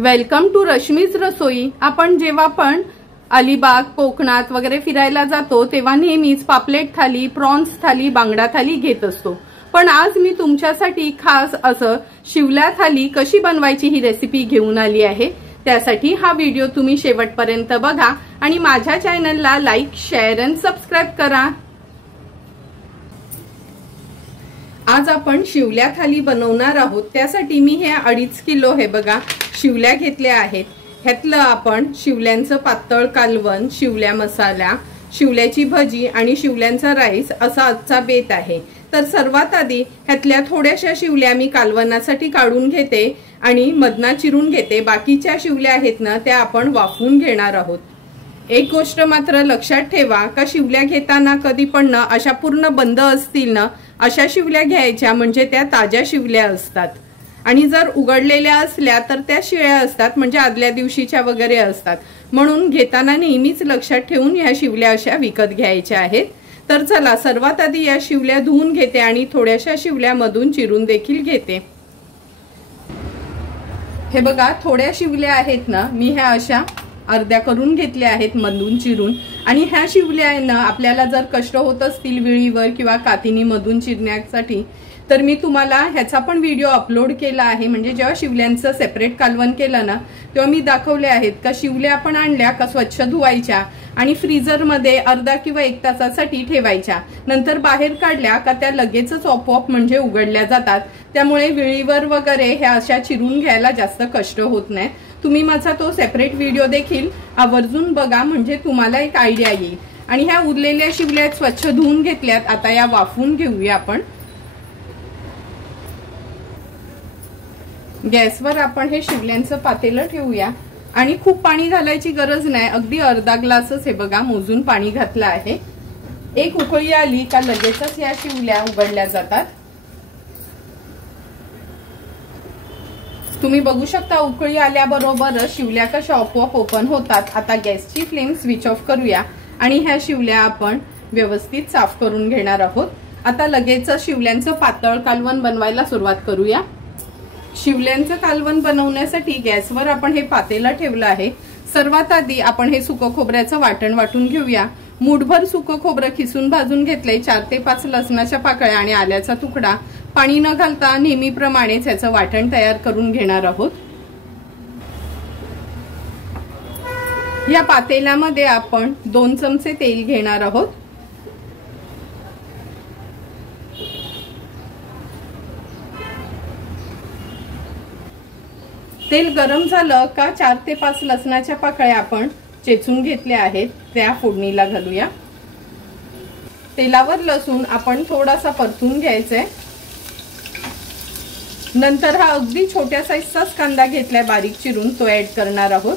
Welcome to Rashmi's रसोई। आपण जेव्हा पण अलिबाग कोकणात वगैरे फिरायला जातो तेव्हा नेहमीच पापलेट थाली, प्रॉन्स थाली, बांगडा थाली घेत असतो। पण आज मी तुमच्यासाठी खास असं शिवल्या थाली कशी बनवायची ही रेसिपी घेऊन आली आहे। त्यासाठी हा व्हिडिओ तुम्ही शेवटपर्यंत बघा आणि माझ्या चॅनलला लाईक, शेअर आणि सबस्क्राइब करा। आज आपण शिवल्या थाली बनवणार आहोत। त्यासाठी मी हे 2.5 किलो हे बघा शिवल्या घेतल्या आहेत। ह्यातलं आपण शिवल्यांचं पातळ कालवण, शिवल्या मसाला, शिवल्याची भजी आणि शिवल्यांचा राईस असा आजचा बेत आहे। तर सर्वात आधी ह्यातल्या थोड्याशा शिवल्या मी कालवणासाठी काढून घेते आणि मधना चिरून घेते। बाकीच्या शिवल्या आहेत ना त्या आपण वाफवून घेणार आहोत। एक गोष्ट मात्र लक्षात ठेवा का शिवल्या घेताना कधी पण ना अशा पूर्ण बंद असतील ना अशा शिवल्या घ्यायच्या, म्हणजे त्या ताज्या शिवल्या असतात। आणि जर उघडलेल्या असल्या तर त्या शिळ्या असतात, म्हणजे आदल्या दिवशीच्या वगैरे असतात। म्हणून घेताना नेहमीच लक्षात ठेवून या शिवल्या अशा विकत घ्यायच्या आहेत। तर चला सर्वात आधी या शिवल्या धुवून घेते आणि थोड्याशा शिवल्या मधून चिरून देखील घेते। हे बघा थोड्या शिवल्या आहेत ना मी ह्या अशा अर्ध्या करून घेतल्या आहेत मधून चिरून। आणि ह्या शिवल्या ना आपल्याला जर कष्ट होत असतील विळीवर किंवा कातीनी मधून चिरण्यासाठी तर मी तुम्हाला ह्याचा पण व्हिडिओ अपलोड केला आहे। म्हणजे जेव्हा शिवल्यांचं सेपरेट कालवण केलं ना तेव्हा मी दाखवले आहेत का शिवल्या आपण आणल्या का स्वच्छ धुवायच्या आणि फ्रीजर मध्ये अर्धा किंवा 1 तासासाठी ठेवायच्या। नंतर बाहेर काढल्या का त्या लगेचच आपोआप म्हणजे उघडल्या जातात। त्यामुळे विळीवर वगैरे ह्या अशा चिरून घ्यायला जास्त कष्ट होत नाही। तुम्ही माझा तो सेपरेट व्हिडिओ देखील आवर्जून बघा, म्हणजे तुम्हाला एक आयडिया येईल। आणि ह्या उरलेल्या शिवल्या स्वच्छ धुवून घेतल्यात। आता या वाफवून घेऊया आपण। गॅसवर आपण हे शिवल्यांचं पातेलं ठेवूया आणि खूप पाणी घालायची गरज नाही, अगदी अर्धा ग्लासच हे बघा मोजून पाणी घातलं आहे। एक उकळी आली का लगेचच या शिवल्या उघडल्या जातात। तुम्ही बघू शकता उकळी आल्याबरोबर शिवल्या कशा आपोआप ओपन होतात। आता गॅसची फ्लेम स्विच ऑफ करूया आणि ह्या शिवल्या आपण व्यवस्थित साफ करून घेणार आहोत। आता लगेच शिवल्यांचं पातळ कालवण बनवायला सुरुवात करूया। शिवल्यांचं कालवण बनवण्यासाठी गॅसवर आपण हे पातेलं ठेवलं आहे। सर्वात आधी आपण हे सुकं खोबऱ्याचं वाटण वाटून घेऊया। मूठभर सुकं खोबरं खिसून भाजून घेतले, 4 ते 5 लसणाच्या पाकळ्या आणि आल्याचा तुकडा। पाणी न घालता नेहमीप्रमाणेच याचं वाटण तयार करून घेणार आहोत। या पातेल्यामध्ये आपण 2 चमचे तेल घेणार आहोत। तेल गरम झालं का 4 ते 5 लसणाच्या पाकळ्या आपण चेचून घेतल्या आहेत त्या फोडणीला घालूया। तेलावर लसूण आपण थोडासा परतून घ्यायचंय। नंतर हा अगदी छोट्या साईजचाच कांदा घेतलाय बारीक चिरून, तो ऍड करणार आहोत।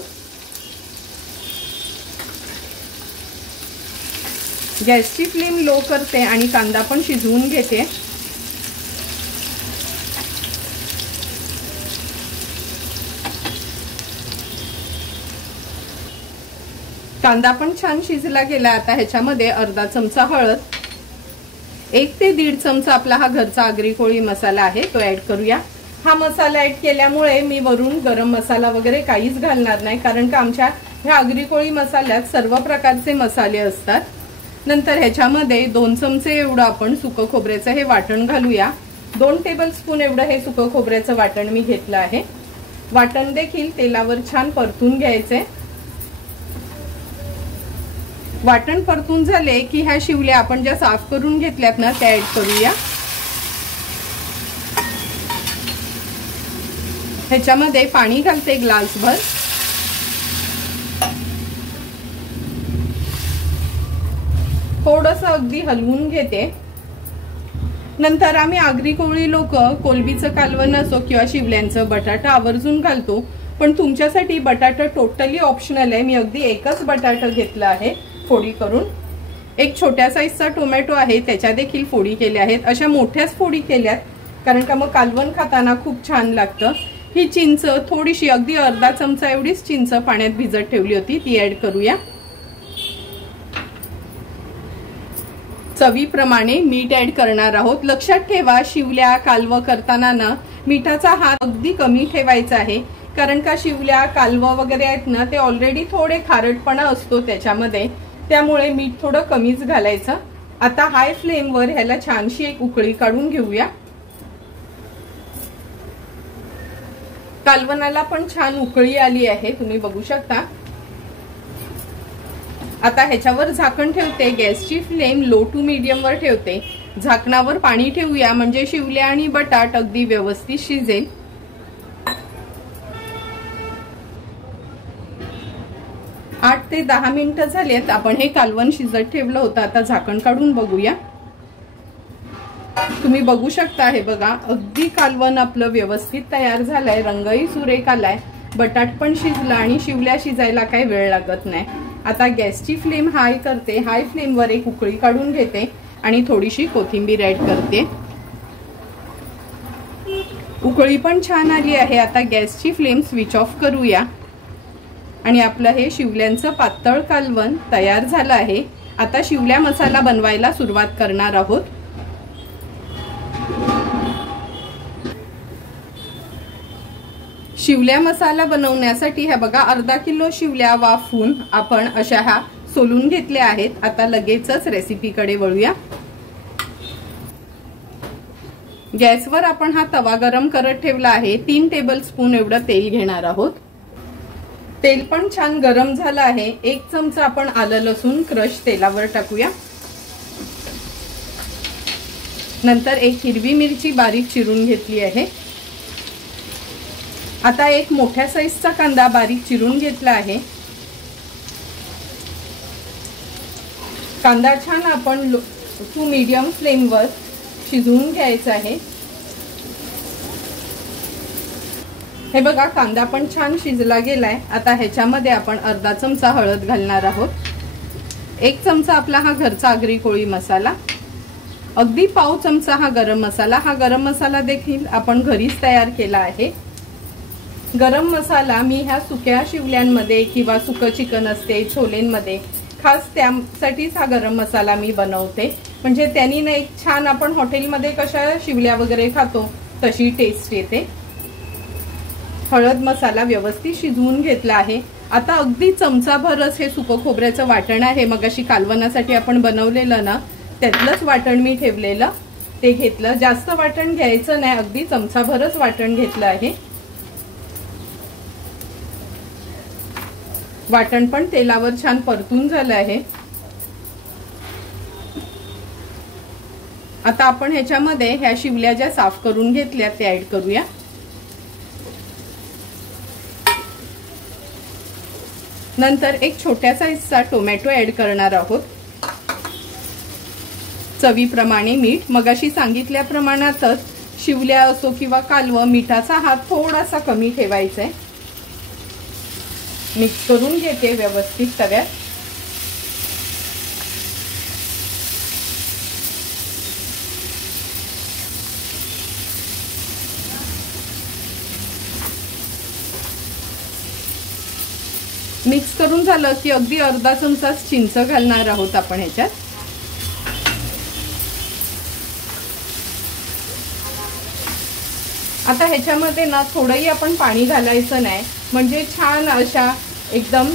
गॅसची फ्लेम लो करते आणि कांदा पण शिजवून घेते। कांदा पण छान शिजला गेला। आता ह्याच्यामध्ये अर्धा चमचा हळद, 1 ते 1.5 चमचा आपला हा घरचा आगरी कोळी मसाला आहे तो ऍड करूया। हा मसाला ऍड केल्यामुळे मी वरून गरम मसाला वगैरे काहीच घालणार नाही, कारण का आमच्या ह्या आगरी कोळी मसाल्यात सर्व प्रकारचे मसाले असतात। नंतर ह्याच्यामध्ये 2 चमचे एवढं आपण सुकं खोबऱ्याचं हे वाटण घालूया। 2 टेबलस्पून एवढं हे सुकं खोबऱ्याचं वाटण मी घेतलं आहे। वाटण देखील तेलावर छान परतून घ्यायचे। वाटण परतून झाले की ह्या शिवल्या आपण ज्या साफ करून घेतल्यात ना त्या ऍड करूया। ह्याच्यामध्ये पाणी घालते ग्लासभर। थोडंसं अगदी हलवून घेते। नंतर आम्ही आगरी कोळी लोक कोलबीचं कालवण असो किंवा शिवल्यांचं बटाटा आवर्जून घालतो, पण तुमच्यासाठी बटाटा टोटली ऑप्शनल आहे। मी अगदी एकच बटाटा घेतला आहे फोडी करून। एक छोट्या साईजचा टोमॅटो आहे त्याच्या देखील फोडी केल्या आहेत। अशा मोठ्याच फोडी केल्यात कारण का मग कालवण खाताना खूप छान लागतं। ही चिंच थोडीशी अगदी अर्धा चमचा एवढीच चिंच पाण्यात भिजत ठेवली होती ती ऍड करूया। चवीप्रमाणे मीठ ऍड करणार आहोत। लक्षात ठेवा शिवल्या कालवं करताना ना मिठाचा हात अगदी कमी ठेवायचा आहे, कारण का शिवल्या कालवं वगैरे आहेत ना ते ऑलरेडी थोडे खारटपणा असतो त्याच्यामध्ये, त्यामुळे मीठ थोडं कमीच घालायचं। आता हाय फ्लेमवर ह्याला छानशी एक उकळी काढून घेऊया। कालवणाला पण छान उकळी आली आहे, तुम्ही बघू शकता। आता ह्याच्यावर झाकण ठेवते, गॅसची फ्लेम लो टू मीडियम वर ठेवते। झाकणावर पाणी ठेवूया म्हणजे शिवल्या आणि बटाट अगदी व्यवस्थित शिजेल। 8 ते 10 मिनिटं झालेत, आपण हे कालवण शिजत ठेवलं होतं। आता झाकण काढून बघूया। तुम्ही बघू शकता, हे बघा अगदी कालवण आपलं व्यवस्थित तयार झालंय, रंगही सुरेख आलाय, बटाट पण शिजला आणि शिवल्या शिजायला काही वेळ लागत नाही। आता गॅसची फ्लेम हाय करते, हाय फ्लेमवर एक उकळी काढून घेते आणि थोडीशी कोथिंबीर ऍड करते। उकळी पण छान आली आहे। आता गॅसची फ्लेम स्विच ऑफ करूया आणि आपलं हे शिवल्यांचं पातळ कालवण तयार झालं आहे। आता शिवल्या मसाला बनवायला सुरुवात करणार आहोत। शिवल्या मसाला बनवण्यासाठी हे बघा अर्धा किलो शिवल्या वाफून आपण अशा ह्या सोलून घेतल्या आहेत। आता लगेचच रेसिपीकडे वळूया। गॅसवर आपण हा तवा गरम करत ठेवला आहे। 3 टेबलस्पून एवढं तेल घेणार आहोत। तेल पण छान गरम झालं आहे। 1 चमचा आपण आलं लसूण क्रश तेलावर टाकूया। नंतर 1 हिरवी मिरची बारीक चिरून घेतली आहे। आता 1 मोठ्या साईजचा कांदा बारीक चिरून घेतला आहे। कांदा छान आपण लो टू मीडियम फ्लेमवर शिजवून घ्यायचा आहे। हे बघा कांदा पण छान शिजला गेलाय। आता ह्याच्यामध्ये आपण अर्धा चमचा हळद घालणार आहोत। 1 चमचा आपला हा घरचा आगरी कोळी मसाला, अगदी पाव चमचा हा गरम मसाला। हा गरम मसाला देखील आपण घरीच तयार केला आहे। गरम मसाला मी ह्या सुक्या शिवल्यांमध्ये किंवा सुकं चिकन असते छोलेंमध्ये खास त्यासाठीच हा गरम मसाला मी बनवते, म्हणजे त्यांनी ना एक छान आपण हॉटेलमध्ये कशा शिवल्या वगैरे खातो तशी टेस्ट येते। हळद मसाला व्यवस्थित शिजवून घेतला आहे। आता अगदी चमचाभरच हे सुकं खोबऱ्याचं वाटण आहे, मगाशी कालवणासाठी आपण बनवलेलं ना त्यातलंच वाटण मी ठेवलेलं ते घेतलं। जास्त वाटण घ्यायचं नाही, अगदी चमचाभरच वाटण घेतलं आहे। वाटण पण तेलावर छान परतून झालं आहे। आता आपण ह्याच्यामध्ये ह्या शिवल्या ज्या साफ करून घेतल्या त्या ऍड करूया। नंतर 1 छोट्या साईजचा टोमॅटो ऍड करणार आहोत। चवीप्रमाणे मीठ, मगाशी सांगितल्या प्रमाणातच शिवल्या असो किंवा कालवं मिठाचा हात थोडासा कमी ठेवायचा आहे। मिक्स करून घेते व्यवस्थित तव्यात। मिक्स करून झालं की अगदी अर्धा चमचा चिंच घालणार आहोत आपण ह्याच्यात। आता ह्याच्यामध्ये ना थोडंही आपण पाणी घालायचं नाही, म्हणजे छान अशा एकदम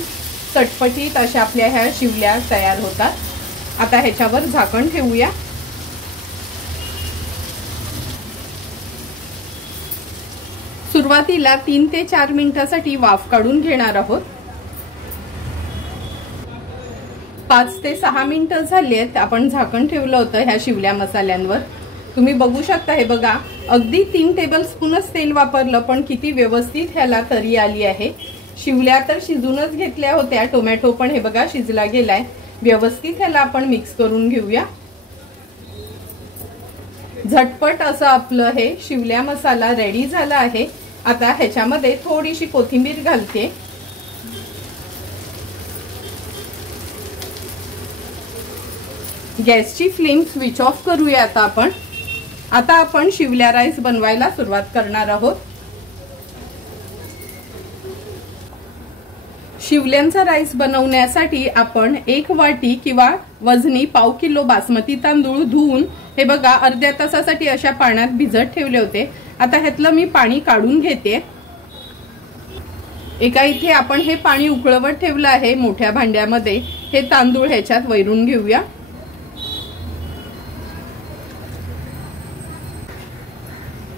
चटपटीत अशा आपल्या ह्या शिवल्या तयार होतात। आता ह्याच्यावर झाकण ठेवूया। सुरुवातीला 3 ते 4 मिनिटांसाठी वाफ काढून घेणार आहोत। 5 ते 6 मिनिटं झालीत, आपण झाकण ठेवलं होतं ह्या शिवल्या मसाल्यांवर। तुम्ही बघू शकता, हे बघा अगदी 3 टेबलस्पूनच तेल वापरलं पण किती व्यवस्थित ह्याला तरी आली आहे। शिवल्या तर शिजूनच घेतल्या होत्या, टोमॅटो पण हे बघा शिजला गेलाय व्यवस्थित। ह्याला आपण मिक्स करून घेऊया। झटपट असं आपलं हे शिवल्या मसाला रेडी झाला आहे। आता ह्याच्यामध्ये थोडीशी कोथिंबीर घालते। गॅसची फ्लेम स्विच ऑफ करूया आता आपण शिवल्या राईस बनवायला सुरुवात करणार आहोत। शिवल्यांचा राईस बनवण्यासाठी आपण 1 वाटी किंवा वजनी पाव किलो बासमती तांदूळ धुवून हे बघा अर्ध्या तासासाठी अशा पाण्यात भिजत ठेवले होते। आता ह्यातलं मी पाणी काढून घेते। एका इथे आपण हे पाणी उकळवत ठेवलं आहे मोठ्या भांड्यामध्ये। हे तांदूळ ह्याच्यात वैरून घेऊया।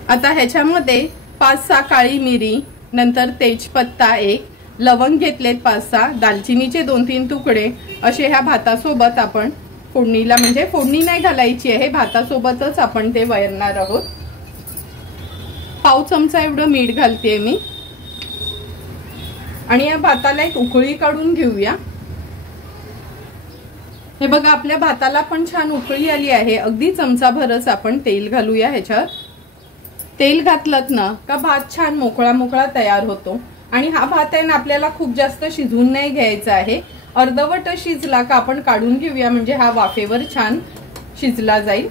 आता ह्याच्यामध्ये 5-6 काळी मिरी, नंतर तेजपत्ता 1, लवंग घेतलेत 5-6, दालचिनीचे 2-3 तुकडे असे ह्या भातासोबत आपण फोडणीला, म्हणजे फोडणी नाही घालायची आहे, भातासोबतच आपण ते वैरणार आहोत। पाव चमचा एवढं मीठ घालते मी आणि या भाताला एक उकळी काढून घेऊया। हे बघा आपल्या भाताला पण छान उकळी आली आहे। अगदी चमचाभरच आपण तेल घालूया ह्याच्यात। तेल घातलत ना का भात छान मोकळा मोकळा तयार होतो। आणि हा भात आहे ना आपल्याला खूप जास्त शिजवून नाही घ्यायचा आहे। अर्धवट शिजला का आपण काढून घेऊया, म्हणजे हा वाफेवर छान शिजला जाईल।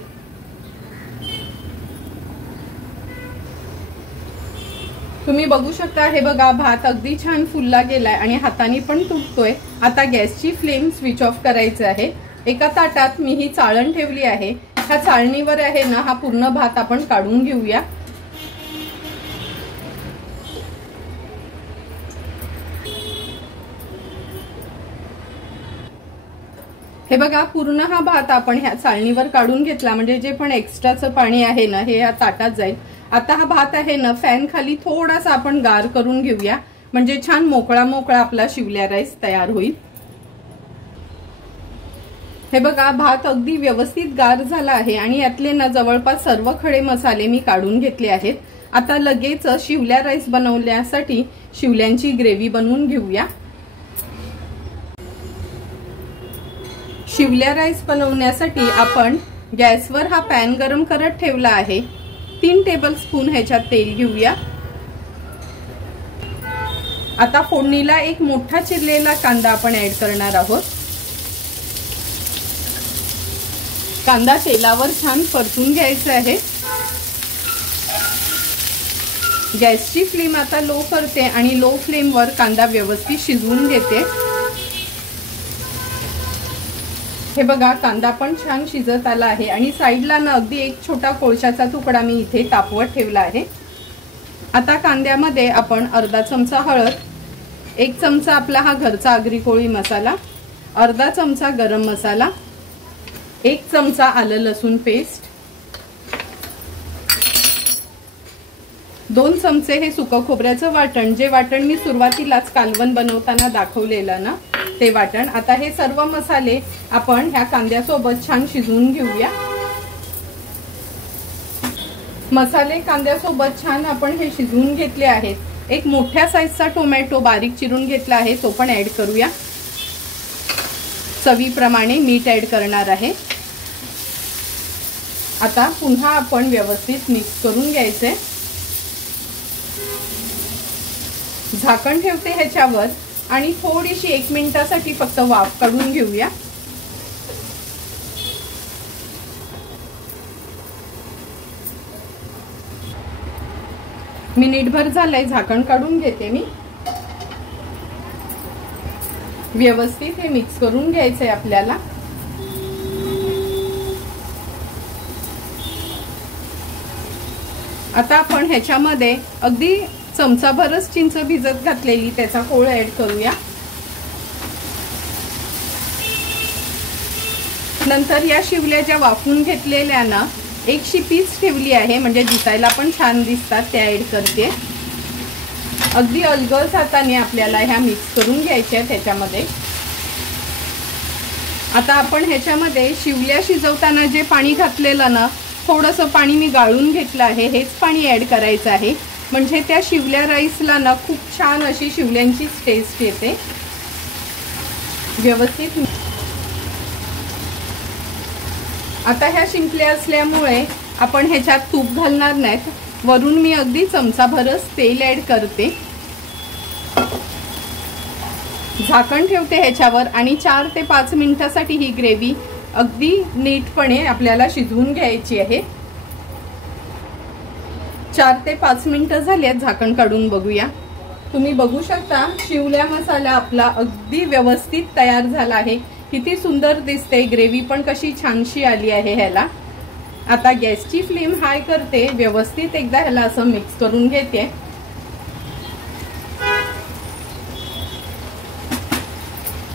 तुम्ही बघू शकता, हे बघा भात अगदी छान फुलला गेलाय आणि हाताने पण तुटतोय। आता गॅसची फ्लेम स्विच ऑफ करायचं आहे। एका ताटात मी ही चाळण ठेवली आहे। ह्या चाळणीवर आहे ना हा पूर्ण भात आपण काढून घेऊया। हे बघा पूर्ण हा भात आपण ह्या चाळणीवर काढून घेतला, म्हणजे जे पण एक्स्ट्राचं पाणी आहे ना हे या ताटात जाईल। आता हा भात आहे ना फॅन खाली थोडासा आपण गार करून घेऊया, म्हणजे छान मोकळा मोकळा आपला शिवल्या राईस तयार होईल। हे बघा भात अगदी व्यवस्थित गार झाला आहे आणि यातले ना जवळपास सर्व खडे मसाले मी काढून घेतले आहेत। आता लगेच शिवल्या राईस बनवण्यासाठी शिवल्यांची ग्रेव्ही बनवून घेऊया। शिवल्या राईस बनवण्यासाठी आपण गॅसवर हा पॅन गरम करत ठेवला आहे। 3 टेबलस्पून ह्याच्यात तेल घेऊया। आता फोडणीला एक मोठा चिरलेला कांदा आपण ऍड करणार आहोत। कांदा तेलावर छान परतून घ्यायचा आहे। गॅसची फ्लेम आता लो करते आणि लो फ्लेमवर कांदा व्यवस्थित शिजवून घेते। हे बघा कांदा पण छान शिजत आला आहे आणि साईडला ना अगदी एक छोटा कोळशाचा तुकडा मी इथे तापवत ठेवला आहे। आता कांद्यामध्ये आपण अर्धा चमचा हळद, 1 चमचा आपला हा घरचा आगरी कोळी मसाला, अर्धा चमचा गरम मसाला, 1 चमचा आलं लसूण पेस्ट, 2 चमचे हे सुकं खोबऱ्याचं वाटण, जे वाटण मी सुरुवातीलाच कालवण बनवताना दाखवलेलं ना ते वाटण। आता हे सर्व मसाले आपण ह्या कांद्यासोबत छान शिजवून घेऊया। मसाले कांद्यासोबत छान आपण हे शिजवून घेतले आहेत। एक मोठ्या साईजचा टोमॅटो बारीक चिरून घेतला आहे, तो पण ऍड करूया। चवीप्रमाणे मीठ ऍड करणार आहे। आता पुन्हा आपण व्यवस्थित मिक्स करून घ्यायचे। झाकण ठेवते ह्याच्यावर आणि थोडीशी 1 मिनिटासाठी फक्त वाफ काढून घेऊया। मिनिटभर झालंय, झाकण काढून घेते मी। व्यवस्थित हे मिक्स करून घ्यायचंय आपल्याला। आता आपण ह्याच्यामध्ये अगदी चमचाभरच चिंच भिजत घातलेली त्याचा कोळ ऍड करूया। नंतर या शिवल्या ज्या वाफून घेतलेल्या ना 1 पीस ठेवली आहे, म्हणजे दिसायला पण छान दिसतात, त्या ऍड करते। अगदी अलगद हाताने आपल्याला ह्या मिक्स करून घ्यायच्या त्याच्यामध्ये। आता आपण ह्याच्यामध्ये शिवल्या शिजवताना जे पाणी घातलेलं ना थोडंसं पाणी मी गाळून घेतलं आहे, हेच पाणी ऍड करायचं आहे, म्हणजे त्या शिवल्या राईसला ना खूप छान अशी शिवल्यांची टेस्ट येते। व्यवस्थित आता ह्या शिंपल्या असल्यामुळे आपण ह्याच्यात तूप घालणार नाहीत। वरून मी अगदी चमचाभरच तेल ऍड करते। झाकण ठेवते ह्याच्यावर आणि 4 ते 5 मिनिटासाठी ही ग्रेव्ही अगदी नीटपणे आपल्याला शिजवून घ्यायची आहे। 4 ते 5 मिनिटं झाल्यात, झाकण काढून बघूया। तुम्ही बघू शकता शिवल्या मसाला आपला अगदी व्यवस्थित तयार झाला आहे। किती सुंदर दिसते, ग्रेव्ही पण कशी छानशी आली आहे ह्याला। आता गॅसची फ्लेम हाय करते, व्यवस्थित एकदा ह्याला असं मिक्स करून घेते।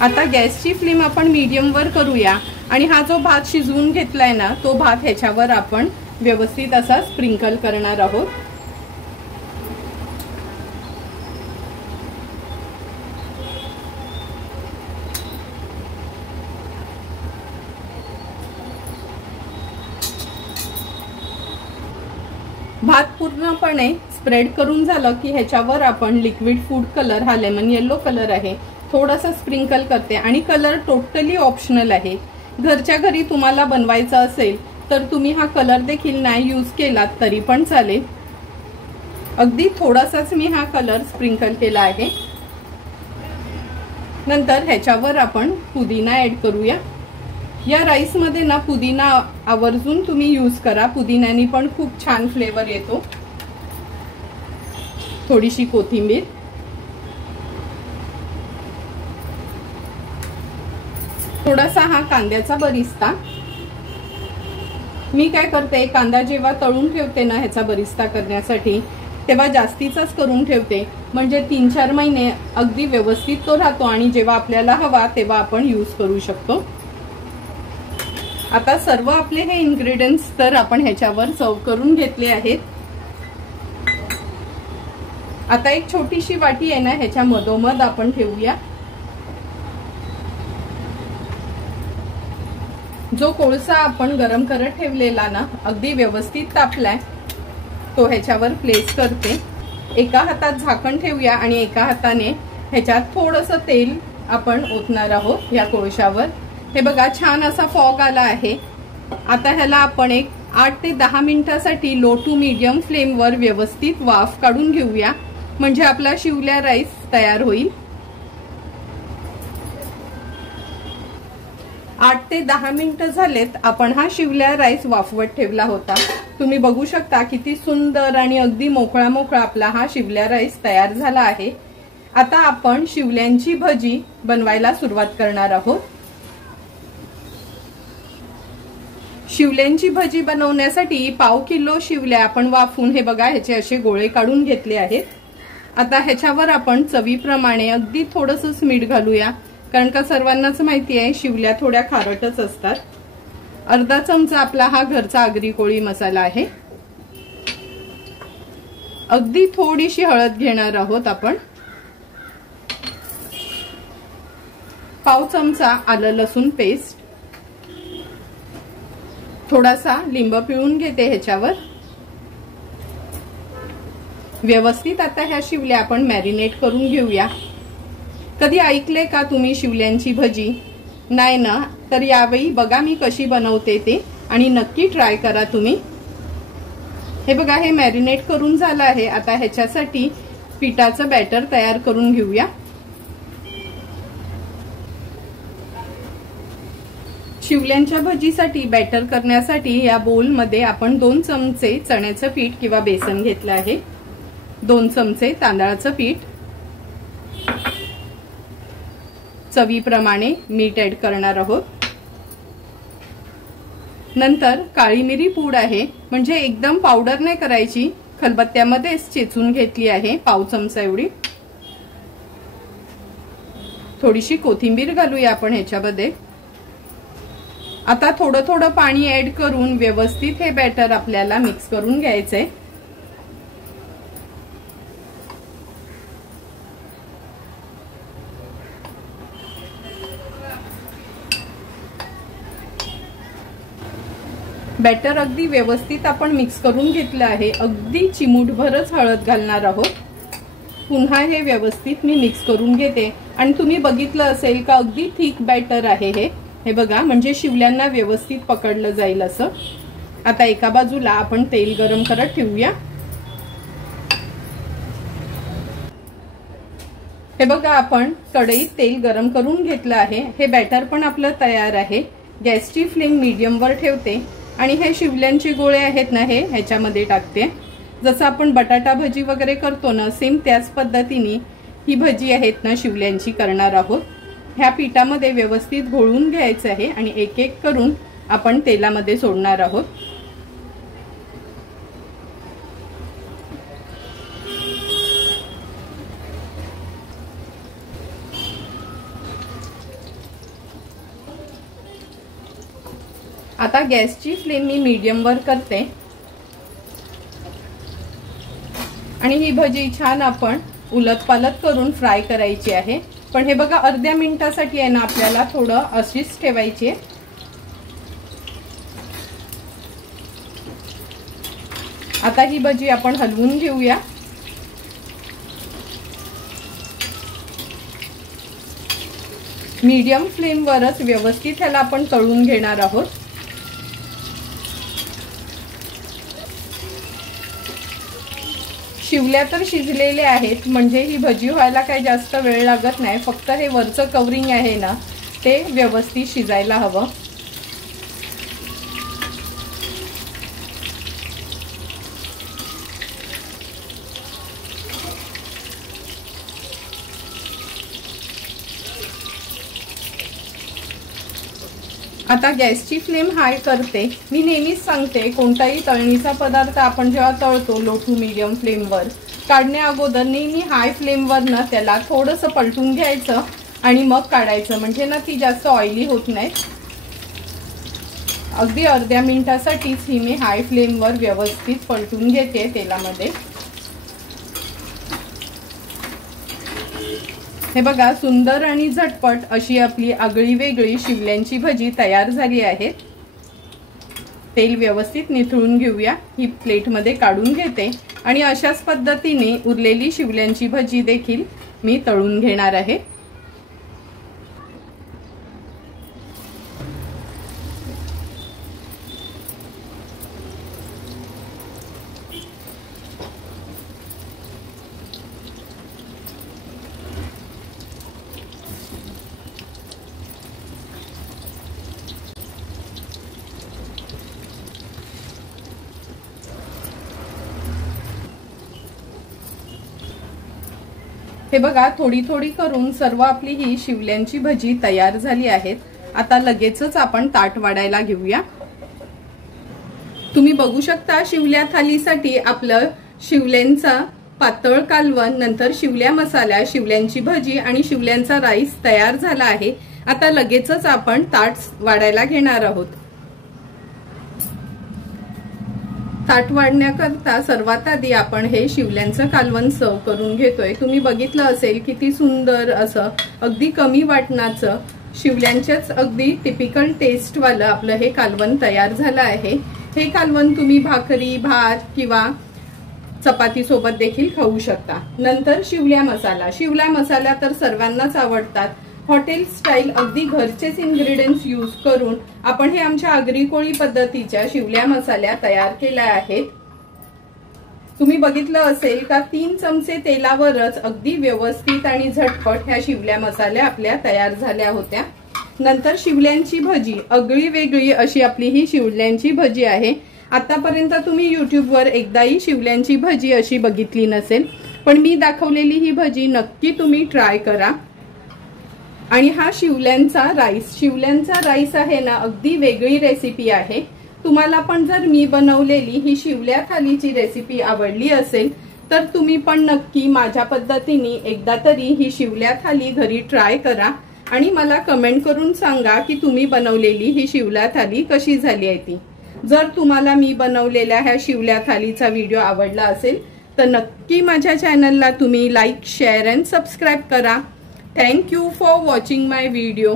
आता गॅसची फ्लेम आपण मीडियम वर करूया आणि हा जो भात शिजवून घेतलाय ना तो भात ह्याच्यावर आपण व्यवस्थित असा स्प्रिंकल करणार आहोत। भात पूर्णपणे स्प्रेड करून झालं की ह्याच्यावर आपण लिक्विड फूड कलर, हा लेमन येलो कलर आहे, थोडासा स्प्रिंकल करते आणि कलर टोटली ऑप्शनल आहे। घरच्या घरी तुम्हाला बनवायचा असेल तर तुम्ही हा कलर देखील नाही यूज केलात तरी पण चालेल। अगदी थोडासाच मी हा कलर स्प्रिंकल केला आहे। नंतर ह्याच्यावर आपण पुदिना ऍड करूया। या राईस मध्ये ना पुदिना आवर्जून तुम्ही यूज करा, पुदिन्याने पण खूप छान फ्लेवर येतो। थोडीशी कोथिंबीर, थोडासा हा कांद्याचा बरिस्ता। मी काय करते, कांदा जेव्हा तळून ठेवते ना ह्याचा बरिस्ता करण्यासाठी तेव्हा जास्तीचाच करून ठेवते, म्हणजे 3-4 महिने अगदी व्यवस्थित तो राहतो आणि जेव्हा आपल्याला हवा तेव्हा आपण यूज करू शकतो। आता सर्व आपले हे इन्ग्रेडियंट्स तर आपण ह्याच्यावर सर्व करून घेतले आहेत। आता एक छोटीशी वाटी आहे ना ह्याच्या मधोमध आपण ठेवूया। जो कोळसा आपण गरम करत ठेवलेला ना अगदी व्यवस्थित तापलाय तो ह्याच्यावर प्लेस करते। एका हातात झाकण ठेवूया आणि एका हाताने ह्याच्यात थोडंसं तेल आपण ओतणार आहोत या कोळशावर। हे बघा छान असा फॉग आला आहे। आता ह्याला आपण एक 8 ते 10 मिनिटासाठी लो टू मीडियम फ्लेम वर व्यवस्थित वाफ काढून घेऊया, म्हणजे आपला शिवल्या राईस तयार होईल। 8 ते 10 मिनिटं झालेत, आपण हा शिवल्या राईस वाफवत ठेवला होता। तुम्ही बघू शकता किती सुंदर आणि अगदी मोकळा मोकळा आपला हा शिवल्या राईस तयार झाला आहे। आता आपण शिवल्यांची भजी बनवायला सुरुवात करणार आहोत। शिवल्यांची भजी बनवण्यासाठी पाव किलो शिवल्या आपण वाफून हे बघा ह्याचे असे गोळे काढून घेतले आहेत। आता ह्याच्यावर आपण चवीप्रमाणे अगदी थोडंसं मीठ घालूया, कारण का सर्वांनाच माहिती आहे शिवल्या थोड्या खारटच असतात। अर्धा चमचा आपला हा घरचा आगरी कोळी मसाला आहे। अगदी थोडीशी हळद घेणार आहोत आपण। पाव चमचा आलं लसूण पेस्ट, थोडासा लिंब पिळून घेते ह्याच्यावर। व्यवस्थित आता ह्या शिवल्या आपण मॅरिनेट करून घेऊया। कधी ऐकले का तुम्ही शिवल्यांची भजी? नाही ना? तर यावेळी बघा मी कशी बनवते ते आणि नक्की ट्राय करा तुम्ही। हे बघा हे मॅरिनेट करून झालं आहे। आता ह्याच्यासाठी पिठाचं बॅटर तयार करून घेऊया। शिवल्यांच्या भजीसाठी बॅटर करण्यासाठी या बोल मध्ये आपण 2 चमचे चण्याचं पीठ किंवा बेसन घेतलं आहे, 2 चमचे तांदळाचं पीठ, चवीप्रमाणे मीठ ऍड करणार आहोत। नंतर काळी मिरी पूड आहे, म्हणजे एकदम पावडर नाही करायची, खलबत्त्यामध्येच चेचून घेतली आहे पाव चमचा एवढी। थोडीशी कोथिंबीर घालूया आपण ह्याच्यामध्ये। आता थोडं थोडं पाणी ऍड करून व्यवस्थित हे बॅटर आपल्याला मिक्स करून घ्यायचंय। बॅटर अगदी व्यवस्थित आपण मिक्स करून घेतलं आहे। अगदी चिमूटभरच हळद घालणार आहोत। पुन्हा हे व्यवस्थित मी मिक्स करून घेते आणि तुम्ही बघितलं असेल का अगदी थिक बॅटर आहे हे बघा, म्हणजे शिवल्यांना व्यवस्थित पकडलं जाईल असं। आता एका बाजूला आपण तेल गरम करत ठेवूया। हे बघा आपण कढईत तेल गरम करून घेतलं आहे। हे बॅटर पण आपलं तयार आहे। गॅसची फ्लेम मीडियम वर ठेवते आणि हे शिवल्यांचे गोळे आहेत ना हे ह्याच्यामध्ये टाकते। जसं आपण बटाटा भजी वगैरे करतो ना सेम त्याच पद्धतीने ही भजी आहेत ना शिवल्यांची करणार आहोत। ह्या पिठामध्ये व्यवस्थित घोळून घ्यायचं आहे आणि एक एक करून आपण तेलामध्ये सोडणार आहोत। आता गॅसची फ्लेम मी मीडियम वर करते आणि ही भजी छान आपण उलटपालट करून फ्राय करायची आहे। पण हे बघा अर्ध्या मिनिटासाठी आहे ना आपल्याला थोडं अशीच ठेवायची आहे। आता ही भजी आपण हलवून घेऊया। मीडियम फ्लेम वरच व्यवस्थित ह्याला आपण तळून घेणार आहोत। शिवल्या तर शिजलेल्या आहेत, म्हणजे ही भजी व्हायला काही जास्त वेळ लागत नाही। फक्त हे वरचं कवरिंग आहे ना ते व्यवस्थित शिजायला हवं। आता गॅसची फ्लेम हाय करते। मी नेहमीच सांगते कोणताही तळणीचा पदार्थ आपण जेव्हा तळतो लो टू मीडियम फ्लेमवर काढण्या अगोदर नेहमी हाय फ्लेमवर ना त्याला थोडंसं पलटून घ्यायचं आणि मग काढायचं, म्हणजे ना ती जास्त ऑइली होत नाही। अगदी अर्ध्या मिनिटासाठीच ही मी हाय फ्लेमवर व्यवस्थित पलटून घेते तेलामध्ये। हे बघा सुंदर आणि झटपट अशी आपली आगळी वेगळी शिवल्यांची भजी तयार झाली आहे। तेल व्यवस्थित निथळून घेऊया। ही प्लेटमध्ये काढून घेते आणि अशाच पद्धतीने उरलेली शिवल्यांची भजी देखील मी तळून घेणार आहे। हे बघा थोडी थोडी करून सर्व आपली ही शिवल्यांची भजी तयार झाली आहेत। आता लगेचच आपण ताट वाढायला घेऊया। तुम्ही बघू शकता शिवल्या थालीसाठी आपलं शिवल्यांचा पातळ कालवण, नंतर शिवल्या मसाला, शिवल्यांची भजी आणि शिवल्यांचा राईस तयार झाला आहे। आता लगेचच आपण ताट वाढायला घेणार आहोत। ताट वाढण्याकरता सर्वात आधी आपण हे शिवल्यांचं कालवण सर्व करून घेतोय। तुम्ही बघितलं असेल किती सुंदर असं अगदी कमी वाटणाचं शिवल्यांच्याच अगदी टिपिकल टेस्ट वालं आपलं हे कालवण तयार झालं आहे। हे कालवण तुम्ही भाकरी, भात किंवा चपाती सोबत देखील खाऊ शकता। नंतर शिवल्या मसाला तर सर्वांनाच आवडतात। हॉटेल स्टाईल अगदी घरचेच इन्ग्रेडियंट्स यूज करून आपण हे आमच्या आगरी कोळी पद्धतीच्या शिवल्या मसाल्या तयार केल्या आहेत। तुम्ही बघितलं असेल का 3 चमचे तेलावरच अगदी व्यवस्थित आणि झटपट ह्या शिवल्या मसाल्या आपल्या तयार झाल्या होत्या। नंतर शिवल्यांची भजी आगळी वेगळी अशी आपली ही शिवल्यांची भजी आहे। आतापर्यंत तुम्ही युट्यूबवर एकदाही शिवल्यांची भजी अशी बघितली नसेल, पण मी दाखवलेली ही भजी नक्की तुम्ही ट्राय करा। आणि हा शिवल्यांचा राईस आहे ना अगदी वेगळी रेसिपी आहे। तुम्हाला पण जर मी बनवलेली ही शिवल्या थालीची रेसिपी आवडली असेल तर तुम्ही पण नक्की माझ्या पद्धतीने एकदा तरी ही शिवल्या थाली घरी ट्राय करा आणि मला कमेंट करून सांगा की तुम्ही बनवलेली ही शिवल्या थाली कशी झाली आहे ती। जर तुम्हाला मी बनवलेल्या ह्या शिवल्या थालीचा व्हिडिओ आवडला असेल तर नक्की माझ्या चॅनलला तुम्ही लाईक, शेअर अँड सबस्क्राइब करा। Thank you for watching my video.